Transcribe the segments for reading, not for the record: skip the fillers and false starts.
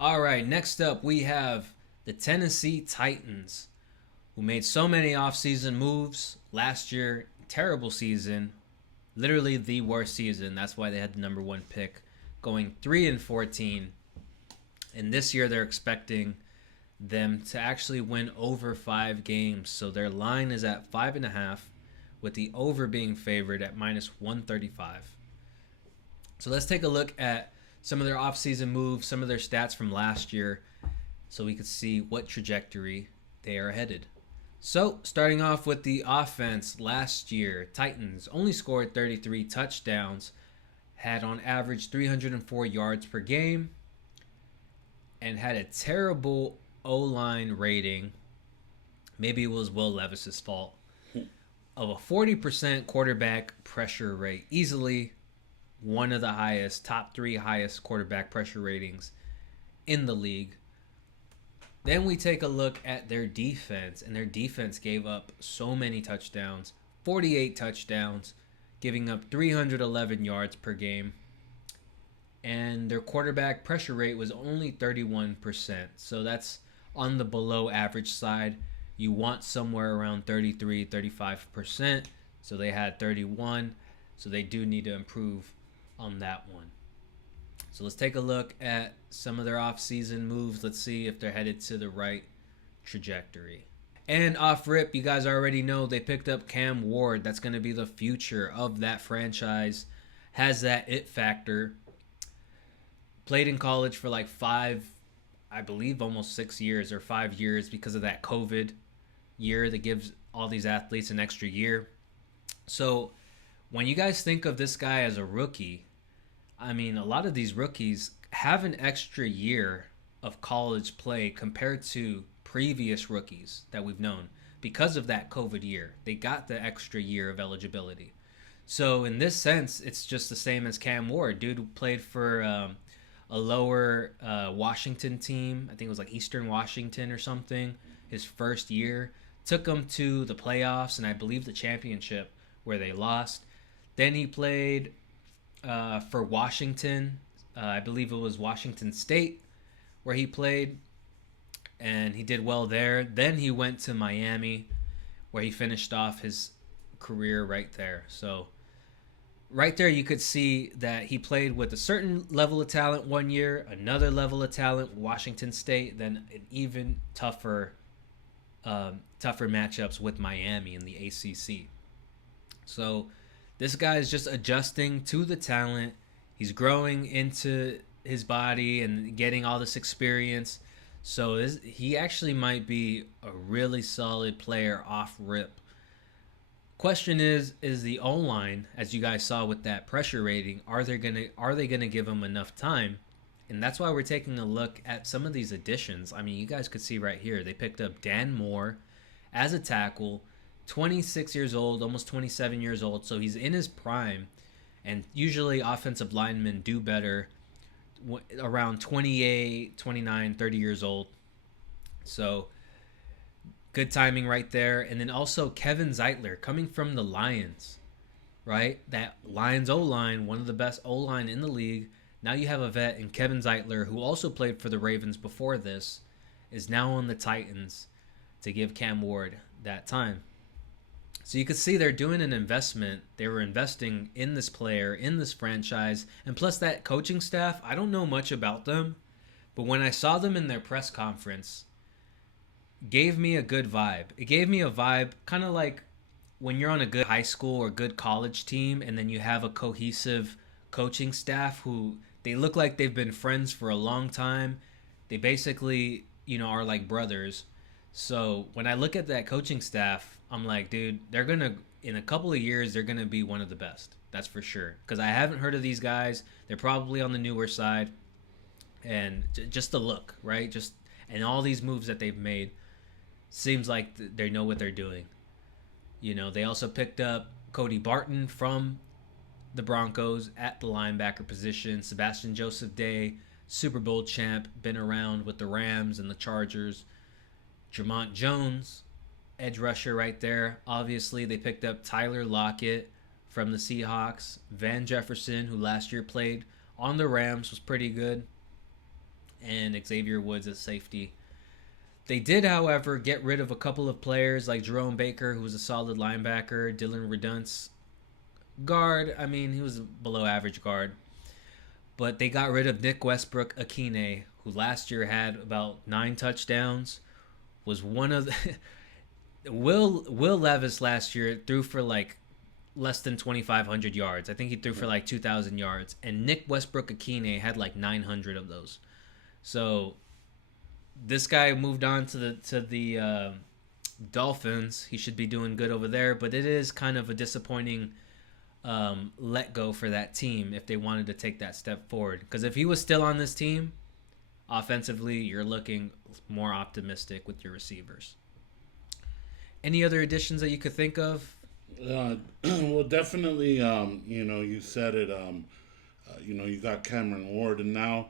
All right, next up we have the Tennessee Titans, who made so many offseason moves last year. Terrible season, literally the worst season. That's why they had the number one pick, going 3-14. And this year they're expecting them to actually win over 5 games. So their line is at 5.5, with the over being favored at -135. So let's take a look at some of their offseason moves, some of their stats from last year, so we could see what trajectory they are headed. So, starting off with the offense, last year, Titans only scored 33 touchdowns, had on average 304 yards per game, and had a terrible O-line rating. Maybe it was Will Levis's fault. Of a 40% quarterback pressure rate, easily one of the highest, top three highest quarterback pressure ratings in the league. Then we take a look at their defense, and their defense gave up so many touchdowns, 48 touchdowns, giving up 311 yards per game. And their quarterback pressure rate was only 31%. So that's on the below average side. You want somewhere around 33, 35%. So they had 31. So they do need to improve on that one. So let's take a look at some of their offseason moves. Let's see if they're headed to the right trajectory. And off rip, you guys already know they picked up Cam Ward. That's going to be the future of that franchise. Has that it factor. Played in college for like I believe almost 6 years or 5 years because of that COVID year that gives all these athletes an extra year. So when you guys think of this guy as a rookie, I mean, a lot of these rookies have an extra year of college play compared to previous rookies that we've known because of that COVID year. They got the extra year of eligibility. So in this sense, it's just the same as Cam Ward. Dude played for a lower Washington team. I think it was like Eastern Washington or something. His first year took him to the playoffs and I believe the championship where they lost. Then he played for Washington. I believe it was Washington State where he played, and he did well there. Then he went to Miami where he finished off his career right there. So right there you could see that he played with a certain level of talent one year, another level of talent, Washington State, then an even tougher matchups with Miami in the ACC. So this guy is just adjusting to the talent. He's growing into his body and getting all this experience. So he actually might be a really solid player off rip. Question is the O-line, as you guys saw with that pressure rating, are they gonna give him enough time? And that's why we're taking a look at some of these additions. I mean, you guys could see right here, they picked up Dan Moore as a tackle, 26 years old, almost 27 years old, so he's in his prime. And usually offensive linemen do better around 28, 29, 30 years old. So good timing right there. And then also Kevin Zeitler coming from the Lions, right? That Lions O-line, one of the best O-line in the league. Now you have a vet in Kevin Zeitler, who also played for the Ravens before this, is now on the Titans to give Cam Ward that time. So you could see they're doing an investment. They were investing in this player, in this franchise. And plus that coaching staff, I don't know much about them. But when I saw them in their press conference, gave me a good vibe. It gave me a vibe kind of like when you're on a good high school or good college team and then you have a cohesive coaching staff who they look like they've been friends for a long time. They basically, are like brothers. So when I look at that coaching staff, I'm like, dude, they're going to, in a couple of years, they're going to be one of the best. That's for sure. Because I haven't heard of these guys. They're probably on the newer side. And just the look, right? And all these moves that they've made, seems like they know what they're doing. They also picked up Cody Barton from the Broncos at the linebacker position. Sebastian Joseph Day, Super Bowl champ, been around with the Rams and the Chargers. Jermont Jones, edge rusher right there. Obviously, they picked up Tyler Lockett from the Seahawks. Van Jefferson, who last year played on the Rams, was pretty good. and Xavier Woods as safety. They did, however, get rid of a couple of players like Jerome Baker, who was a solid linebacker, Dylan Redunce, guard. I mean, he was a below average guard. But they got rid of Nick Westbrook Akine, who last year had about 9 touchdowns, was one of the Will Levis last year threw for like less than 2,500 yards. I think he threw for like 2,000 yards, and Nick Westbrook Akine had like 900 of those. So this guy moved on to the Dolphins. He should be doing good over there, but it is kind of a disappointing let go for that team if they wanted to take that step forward. Because if he was still on this team, offensively, you're looking more optimistic with your receivers. Any other additions that you could think of? Well, definitely. You said it. You got Cameron Ward, and now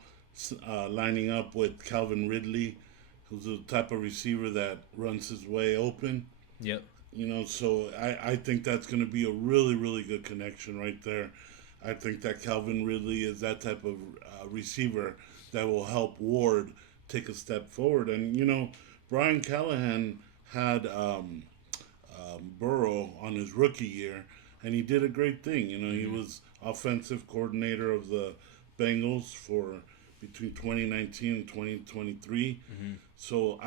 lining up with Calvin Ridley, who's the type of receiver that runs his way open. Yep. So I think that's going to be a really, really good connection right there. I think that Calvin Ridley is that type of receiver that will help Ward take a step forward. And, Brian Callahan had Burrow on his rookie year, and he did a great thing. He was offensive coordinator of the Bengals for between 2019 and 2023. So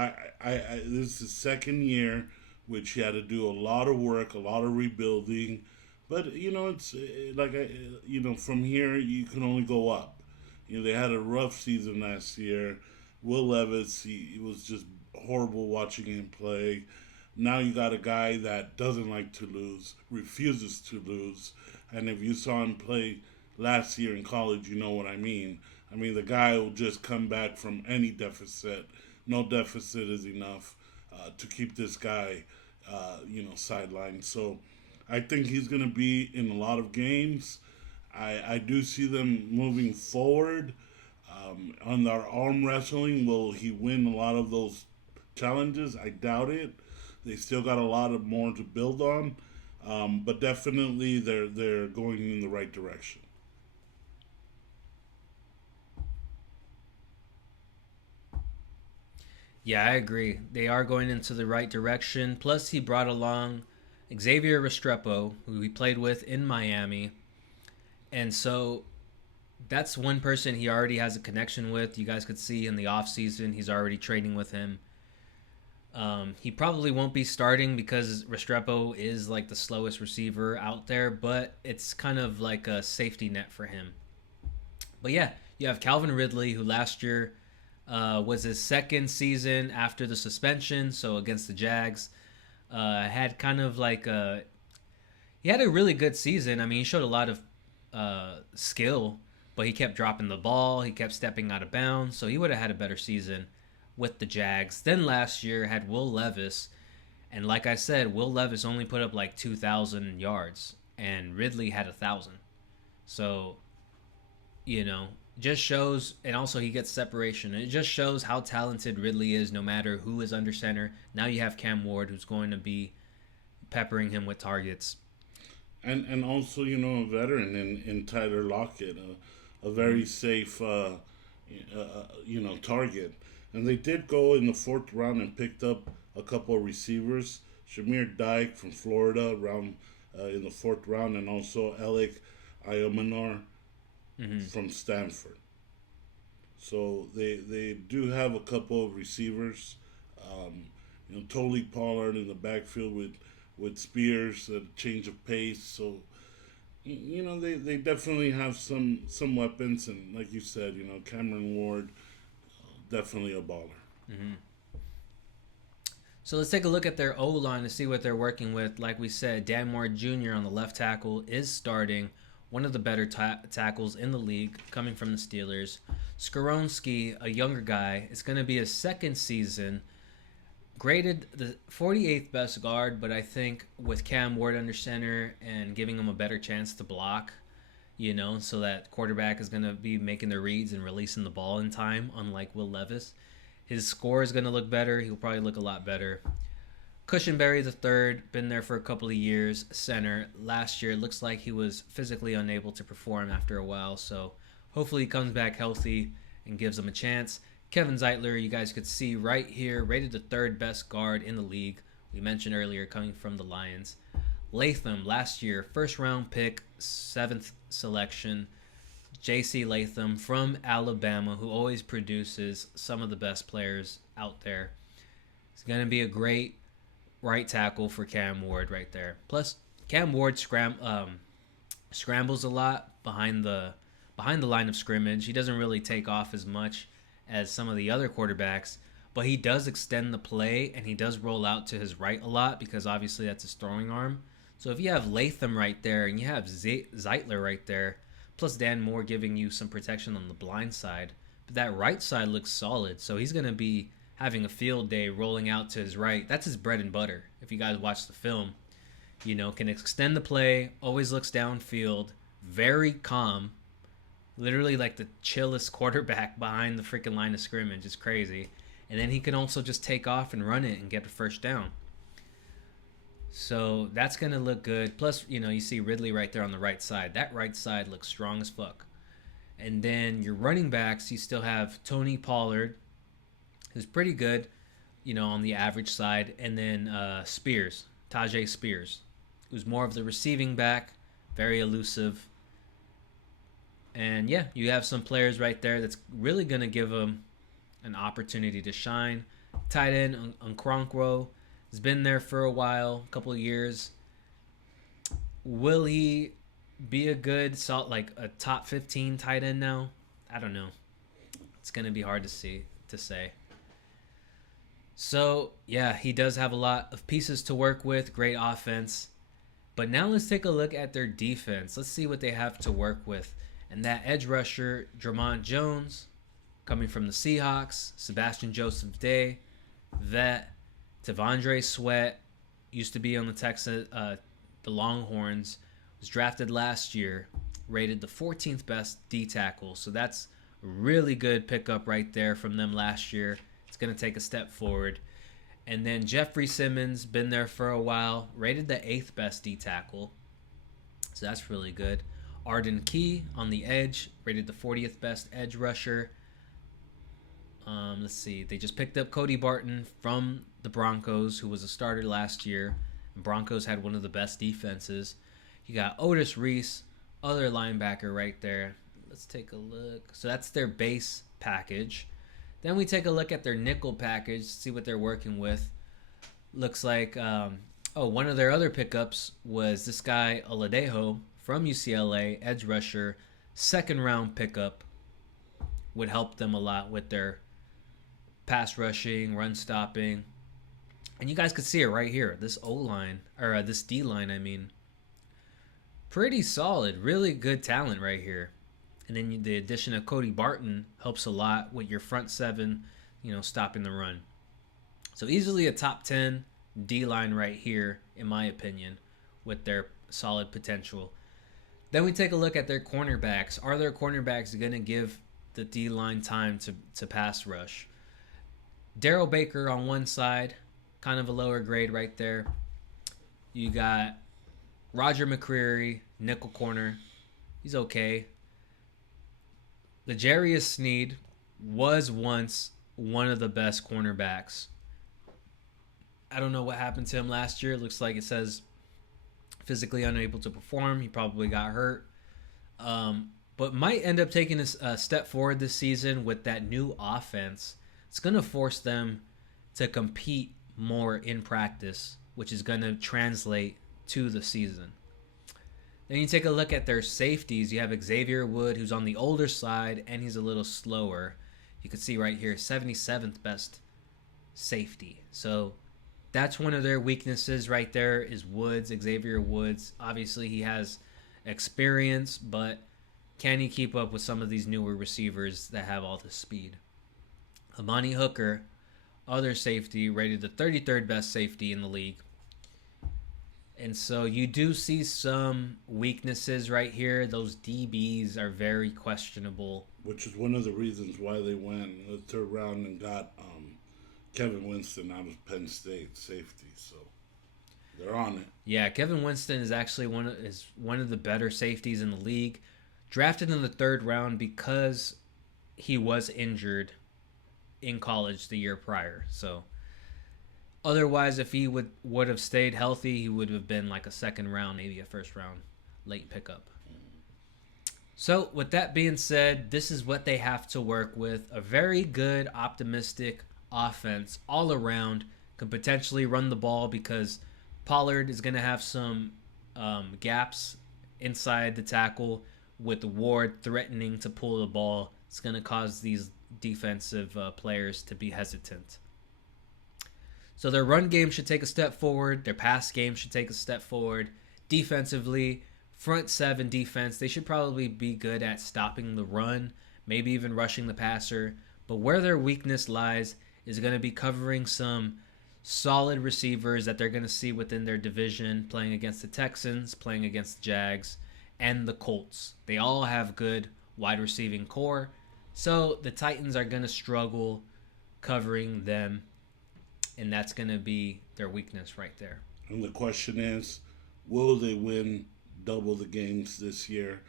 this is his second year, which he had to do a lot of work, a lot of rebuilding. But, it's like, from here, you can only go up. They had a rough season last year. Will Levis, it was just horrible watching him play. Now you got a guy that doesn't like to lose, refuses to lose. And if you saw him play last year in college, you know what I mean. I mean, the guy will just come back from any deficit. No deficit is enough to keep this guy, sidelined. So I think he's going to be in a lot of games. I do see them moving forward. On their arm wrestling, will he win a lot of those challenges? I doubt it. They still got a lot of more to build on, but definitely they're going in the right direction. Yeah, I agree. They are going into the right direction. Plus, he brought along Xavier Restrepo, who he played with in Miami. And so that's one person he already has a connection with. You guys could see in the offseason, he's already training with him. He probably won't be starting because Restrepo is like the slowest receiver out there, but it's kind of like a safety net for him. But yeah, you have Calvin Ridley, who last year was his second season after the suspension, so against the Jags. Had kind of like he had a really good season. I mean, he showed a lot of skill, but he kept dropping the ball. He kept stepping out of bounds, so he would have had a better season with the Jags. Then last year had Will Levis, and like I said, Will Levis only put up like 2,000 yards, and Ridley had 1,000. So, just shows, and also he gets separation. It just shows how talented Ridley is no matter who is under center. Now you have Cam Ward, who's going to be peppering him with targets. And also, a veteran in Tyler Lockett, a very safe, target. And they did go in the fourth round and picked up a couple of receivers. Shamir Dyke from Florida around in the fourth round, and also Alec Iomanar from Stanford. So they do have a couple of receivers. Totally Pollard in the backfield with Spears, a change of pace. So, they definitely have some weapons. And like you said, Cameron Ward, definitely a baller. Mm-hmm. So let's take a look at their O-line to see what they're working with. Like we said, Dan Moore Jr. on the left tackle is starting, one of the better tackles in the league, coming from the Steelers. Skoronski, a younger guy, it's going to be his second season. Graded the 48th best guard, but I think with Cam Ward under center and giving him a better chance to block, so that quarterback is going to be making the reads and releasing the ball in time, unlike Will Levis. His score is going to look better. He'll probably look a lot better. Cushenberry the third, been there for a couple of years, center. Last year, it looks like he was physically unable to perform after a while, so hopefully he comes back healthy and gives him a chance. Kevin Zeitler, you guys could see right here, rated the third best guard in the league. We mentioned earlier, coming from the Lions. Latham, last year, first round pick, 7th selection. J.C. Latham from Alabama, who always produces some of the best players out there. He's going to be a great right tackle for Cam Ward right there. Plus, Cam Ward scrambles a lot behind the line of scrimmage. He doesn't really take off as much as some of the other quarterbacks, but he does extend the play and he does roll out to his right a lot because obviously that's his throwing arm. So if you have Latham right there and you have Zeitler right there, plus Dan Moore giving you some protection on the blind side, but that right side looks solid. So he's going to be having a field day rolling out to his right. That's his bread and butter. If you guys watch the film, can extend the play, always looks downfield, very calm, literally like the chillest quarterback behind the freaking line of scrimmage. It's crazy. And then he can also just take off and run it and get the first down. So that's going to look good. Plus, you see Ridley right there on the right side. That right side looks strong as fuck. And then your running backs, you still have Tony Pollard, who's pretty good, on the average side. And then Tajay Spears, who's more of the receiving back, very elusive. And yeah, you have some players right there that's really going to give them an opportunity to shine. Tight end Nkronkwo has been there for a while, a couple of years. Will he be a good, a top 15 tight end now? I don't know. It's going to be hard to say. So, yeah, he does have a lot of pieces to work with, great offense. But now let's take a look at their defense. Let's see what they have to work with. And that edge rusher, Dramont Jones, coming from the Seahawks, Sebastian Joseph Day, vet, T'Vondre Sweat, used to be on the Longhorns, was drafted last year, rated the 14th best D tackle. So that's a really good pickup right there from them last year. It's going to take a step forward. And then Jeffrey Simmons, been there for a while, rated the 8th best D tackle. So that's really good. Arden Key on the edge, rated the 40th best edge rusher. Let's see. They just picked up Cody Barton from the Broncos, who was a starter last year. Broncos had one of the best defenses. You got Otis Reese, other linebacker right there. Let's take a look. So that's their base package. Then we take a look at their nickel package, see what they're working with. Looks like, one of their other pickups was this guy, Oladejo, from UCLA, edge rusher, 2nd round pickup. Would help them a lot with their pass rushing, run stopping. And you guys could see it right here. This O-line, or this D-line, I mean. Pretty solid. Really good talent right here. And then the addition of Cody Barton helps a lot with your front 7, stopping the run. So easily a top 10 D-line right here, in my opinion, with their solid potential. Then we take a look at their cornerbacks. Are their cornerbacks going to give the D-line time to pass rush? Darrell Baker on one side, kind of a lower grade right there. You got Roger McCreary, nickel corner. He's okay. L'Jarius Sneed was once one of the best cornerbacks. I don't know what happened to him last year. It looks like it says physically unable to perform. He probably got hurt. But might end up taking a step forward this season with that new offense. It's going to force them to compete more in practice, which is going to translate to the season. Then you take a look at their safeties. You have Xavier Wood, who's on the older side, and he's a little slower. You can see right here, 77th best safety. So that's one of their weaknesses right there is Xavier Woods. Obviously, he has experience, but can he keep up with some of these newer receivers that have all the speed? Amani Hooker, other safety, rated the 33rd best safety in the league. And so you do see some weaknesses right here. Those DBs are very questionable. Which is one of the reasons why they went in the 3rd round and got Kevin Winston out of Penn State safety. So they're on it. Yeah, Kevin Winston is actually one of the better safeties in the league. Drafted in the 3rd round because he was injured in college the year prior. So otherwise, if he would have stayed healthy, he would have been like a second round, maybe a first round late pickup. So with that being said, this is what they have to work with. A very good, optimistic offense all around. Could potentially run the ball because Pollard is going to have some gaps inside the tackle with Ward threatening to pull the ball. It's going to cause these defensive players to be hesitant. So their run game should take a step forward. Their pass game should take a step forward. Defensively, front seven defense, they should probably be good at stopping the run, maybe even rushing the passer. But where their weakness lies is going to be covering some solid receivers that they're going to see within their division, playing against the Texans, playing against the Jags, and the Colts. They all have good wide receiving core, so the Titans are going to struggle covering them, and that's going to be their weakness right there. And the question is, will they win double the games this year?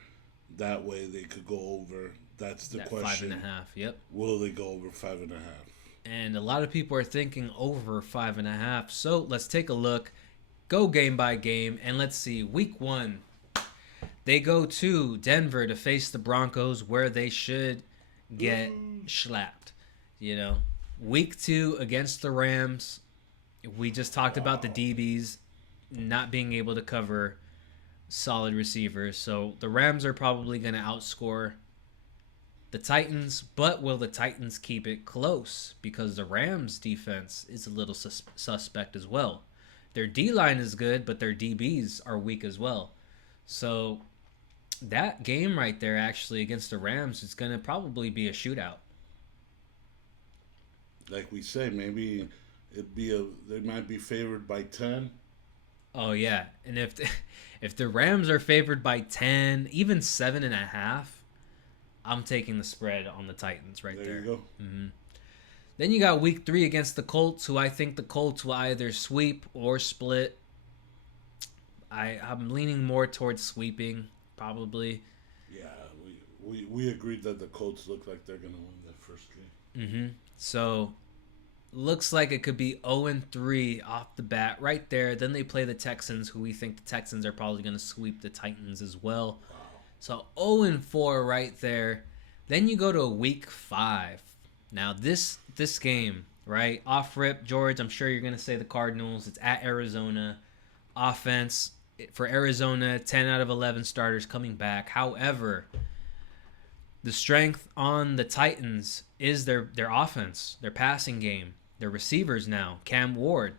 That way they could go over. That's the question. 5.5, yep. Will they go over 5.5? And a lot of people are thinking over 5.5. So let's take a look, go game by game, and let's see. Week 1, they go to Denver to face the Broncos, where they should get slapped. You know, Week 2 against the Rams, we just talked about the DBs not being able to cover solid receivers. So the Rams are probably going to outscore the Titans, but will the Titans keep it close? Because the Rams defense is a little suspect as well. Their D-line is good, but their DBs are weak as well. So that game right there actually against the Rams is going to probably be a shootout. Like we say, maybe they might be favored by 10. Oh yeah, and if the Rams are favored by 10, even 7.5, I'm taking the spread on the Titans right there. There you go. Mm-hmm. Then you got Week 3 against the Colts, who I think the Colts will either sweep or split. I'm leaning more towards sweeping, probably. Yeah, we agreed that the Colts look like they're going to win that first game. Mm-hmm. So looks like it could be 0-3 off the bat right there. Then they play the Texans, who we think the Texans are probably going to sweep the Titans as well. Wow. So 0-4 right there. Then you go to Week 5. Now this game, right? Off rip, George, I'm sure you're going to say the Cardinals. It's at Arizona. Offense for Arizona, 10 out of 11 starters coming back. However, the strength on the Titans is their offense, their passing game, their receivers now. Cam Ward.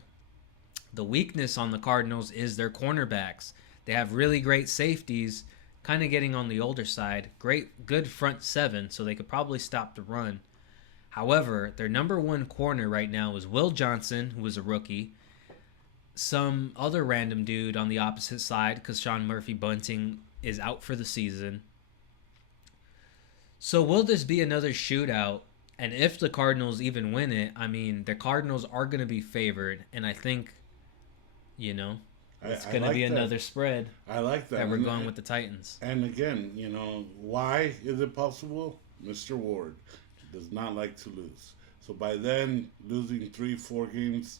The weakness on the Cardinals is their cornerbacks. They have really great safeties, kind of getting on the older side. Good front seven, so they could probably stop the run. However, their number one corner right now is Will Johnson, who is a rookie. Some other random dude on the opposite side, because Sean Murphy-Bunting is out for the season. So will this be another shootout? And if the Cardinals even win it, I mean, the Cardinals are going to be favored. And I think, it's going to be another spread. I like that. That we're going with the Titans. And again, why is it possible? Mr. Ward does not like to lose. So by then, losing 3-4 games,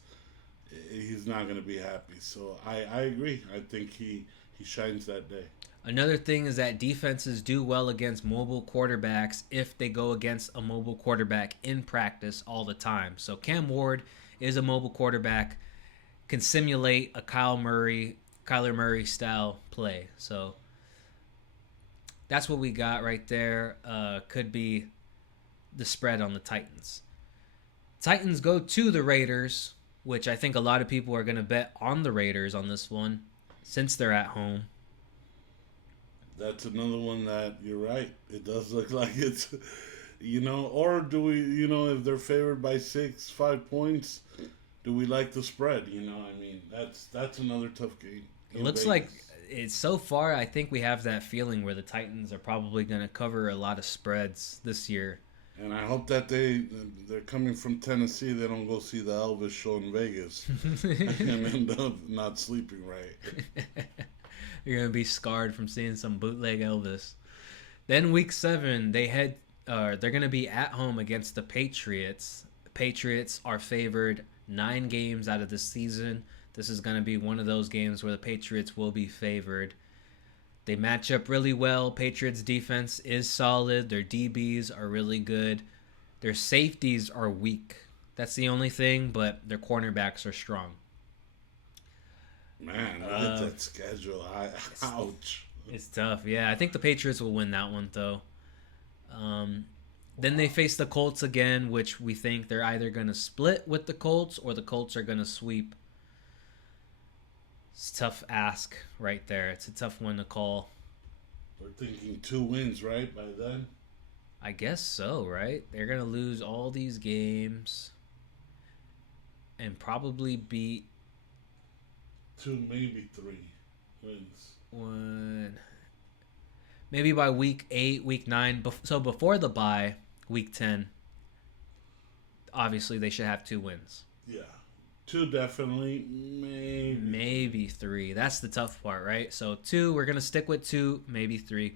he's not going to be happy. So I agree. I think he shines that day. Another thing is that defenses do well against mobile quarterbacks if they go against a mobile quarterback in practice all the time. So Cam Ward is a mobile quarterback, can simulate a Kyler Murray style play. So that's what we got right there. Could be the spread on the Titans. Titans go to the Raiders, which I think a lot of people are going to bet on the Raiders on this one since they're at home. That's another one that you're right. It does look like it's, or do we, if they're favored by 5 points, do we like the spread? That's another tough game. It looks like it's so far. I think we have that feeling where the Titans are probably going to cover a lot of spreads this year. And I hope that they're coming from Tennessee. They don't go see the Elvis show in Vegas and end up not sleeping right. You're going to be scarred from seeing some bootleg Elvis. Then week 7, they head they're going to be at home against the Patriots. Patriots are favored 9 games out of the season. This is going to be one of those games where the Patriots will be favored. They match up really well. Patriots defense is solid. Their DBs are really good. Their safeties are weak. That's the only thing, but their cornerbacks are strong. Man, look at that schedule. Ouch. It's tough. Yeah, I think the Patriots will win that one, though. Then they face the Colts again, which we think they're either going to split with the Colts or the Colts are going to sweep. It's a tough ask right there. It's a tough one to call. We're thinking 2 wins, right, by then? I guess so, right? They're going to lose all these games and probably beat 2, maybe 3 wins. one. Maybe by week 8, week 9. So before the bye, week 10, obviously they should have 2 wins. Yeah. 2 definitely, maybe 3. That's the tough part, right? So 2, we're going to stick with 2, maybe 3.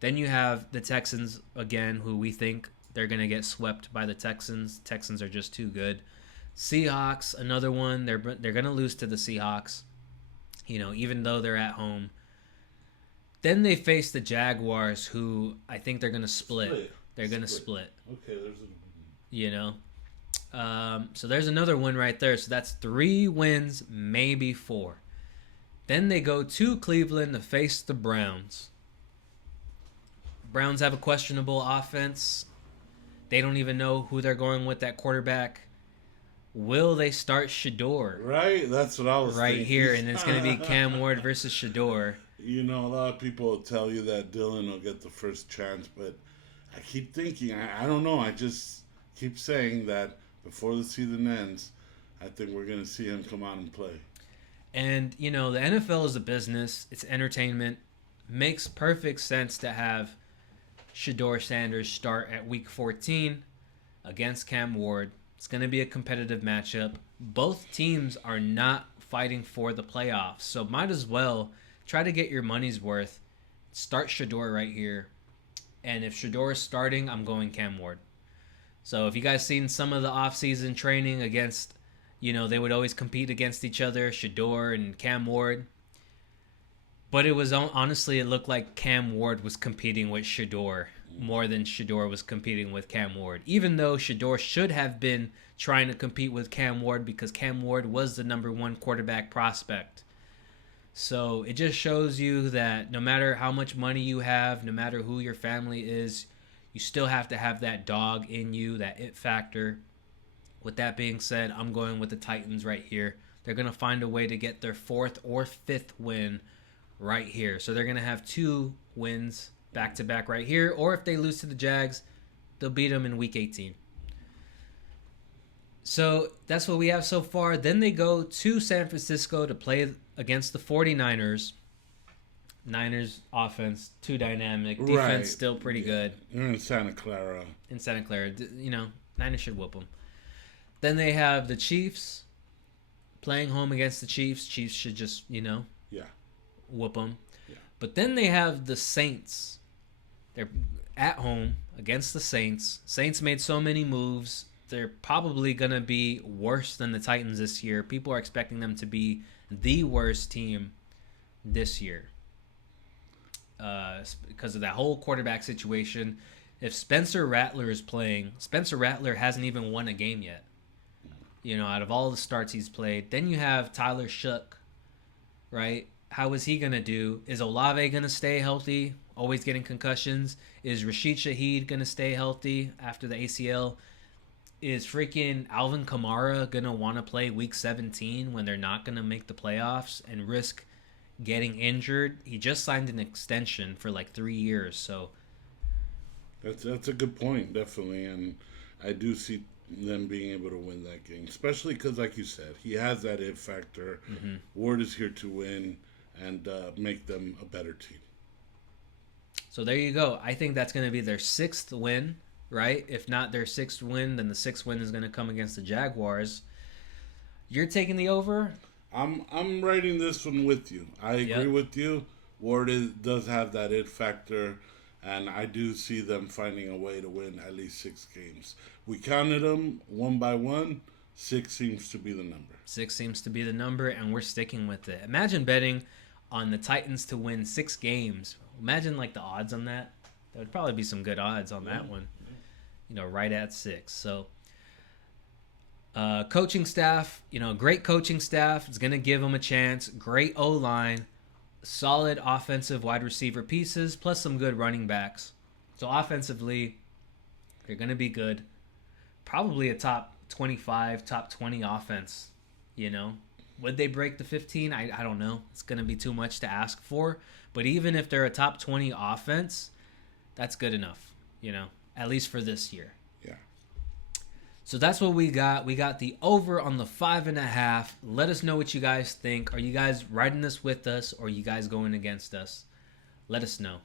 Then you have the Texans again, who we think they're going to get swept by the Texans. Texans are just too good. Seahawks, another one. They're going to lose to the Seahawks, even though they're at home. Then they face the Jaguars, who I think they're going to split. They're going to split. Okay, So there's another one right there. So that's 3 wins, maybe 4. Then they go to Cleveland to face the Browns. Browns have a questionable offense. They don't even know who they're going with at quarterback. Will they start Shedeur? Right, that's what I was right thinking. Here, and it's going to be Cam Ward versus Shedeur. A lot of people will tell you that Dylan will get the first chance, but I keep thinking, I don't know, I just keep saying that before the season ends, I think we're going to see him come out and play. And, the NFL is a business. It's entertainment. Makes perfect sense to have Shedeur Sanders start at week 14 against Cam Ward. It's going to be a competitive matchup. Both teams are not fighting for the playoffs, so might as well try to get your money's worth. Start Shedeur right here. And if Shedeur is starting, I'm going Cam Ward. So if you guys seen some of the offseason training against, they would always compete against each other, Shedeur and Cam Ward. But it was honestly, it looked like Cam Ward was competing with Shedeur more than Shedeur was competing with Cam Ward. Even though Shedeur should have been trying to compete with Cam Ward because Cam Ward was the number 1 quarterback prospect. So it just shows you that no matter how much money you have, no matter who your family is, you still have to have that dog in you, that it factor. With that being said, I'm going with the Titans right here. They're going to find a way to get their 4th or 5th win right here. So they're going to have 2 wins back-to-back right here. Or if they lose to the Jags, they'll beat them in Week 18. So that's what we have so far. Then they go to San Francisco to play against the 49ers. Niners offense, too dynamic. Defense right. Still pretty good. You're in Santa Clara. Niners should whoop them. Then they have the Chiefs playing home against the Chiefs. Chiefs should just, whoop them. Yeah. But then they have the Saints. They're at home against the Saints. Saints made so many moves. They're probably going to be worse than the Titans this year. People are expecting them to be the worst team this year. Because of that whole quarterback situation. If Spencer Rattler is playing, Spencer Rattler hasn't even won a game yet. Out of all the starts he's played. Then you have Tyler Shough, right? How is he going to do? Is Olave going to stay healthy? Always getting concussions. Is Rashid Shaheed going to stay healthy after the ACL? Is freaking Alvin Kamara going to want to play week 17 when they're not going to make the playoffs and risk getting injured? He just signed an extension for like 3 years, so that's a good point, definitely, and I do see them being able to win that game, especially because, like you said, he has that it factor. Mm-hmm. Ward is here to win and make them a better team. So there you go. I think that's going to be their 6th win, right? If not their 6th win, then the 6th win is going to come against the Jaguars. You're taking the over? I'm writing this one with you. I agree with you. Ward does have that it factor, And I do see them finding a way to win at least 6 games. We counted them one by one. 6 seems to be the number. 6 seems to be the number, and we're sticking with it. Imagine betting on the Titans to win 6 games. Imagine like the odds on that. There would probably be some good odds on that one. Right at 6. So, coaching staff, great coaching staff. It's going to give them a chance. Great O-line. Solid offensive wide receiver pieces, plus some good running backs. So offensively, they're going to be good. Probably a top 25, top 20 offense, Would they break the 15? I don't know. It's going to be too much to ask for. But even if they're a top 20 offense, that's good enough, at least for this year. Yeah. So that's what we got. We got the over on the 5.5. Let us know what you guys think. Are you guys riding this with us, or are you guys going against us? Let us know.